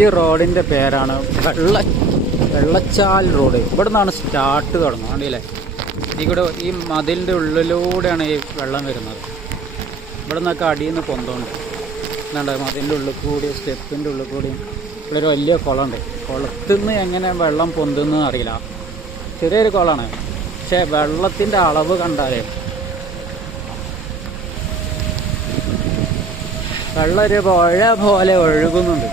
ഈ റോഡിൻ്റെ പേരാണ് വെള്ളച്ചാൽ റോഡ്. ഇവിടെ നിന്നാണ് സ്റ്റാർട്ട് തുടങ്ങുന്നത്. കണ്ടില്ലേ, ഈ മതിലിൻ്റെ ഉള്ളിലൂടെയാണ് ഈ വെള്ളം വരുന്നത്. ഇവിടെ നിന്നൊക്കെ അടിയിൽ നിന്ന് പൊന്തമുണ്ട്. എന്താണ്ട് മതിലിൻ്റെ ഉള്ളിൽ കൂടി, സ്റ്റെപ്പിൻ്റെ ഉള്ളിൽ കൂടി ഇവിടെ ഒരു വലിയ കുളമുണ്ട്. കുളത്തിൽ നിന്ന് എങ്ങനെ വെള്ളം പൊന്തുന്നു അറിയില്ല. ചെറിയൊരു കുളമാണ്, പക്ഷേ വെള്ളത്തിൻ്റെ അളവ് കണ്ടാലേ വെള്ളം ഒരു പുഴ പോലെ ഒഴുകുന്നുണ്ട്.